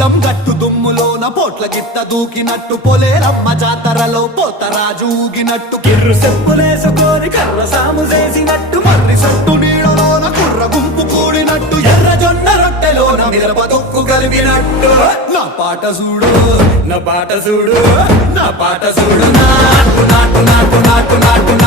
పొలం గట్టు దుమ్ములోన పోట్ల గిత్త దూకినట్టు పొలేరమ్మ జాతరలో పోతరాజు ఊగినట్టు కిర్రు చెప్పులేసుకొని కర్ర సాము చేసినట్టు మర్రి సొట్టు నీడలోన కుర్ర గుంపు కూడినట్టు ఎర్ర జొన్న రొట్టెలోన మిరప తొక్కు కలిపినట్టు నా పాట చూడు నా పాట చూడు నా పాట చూడు నాటు నాటు నాటు నాటు నాటు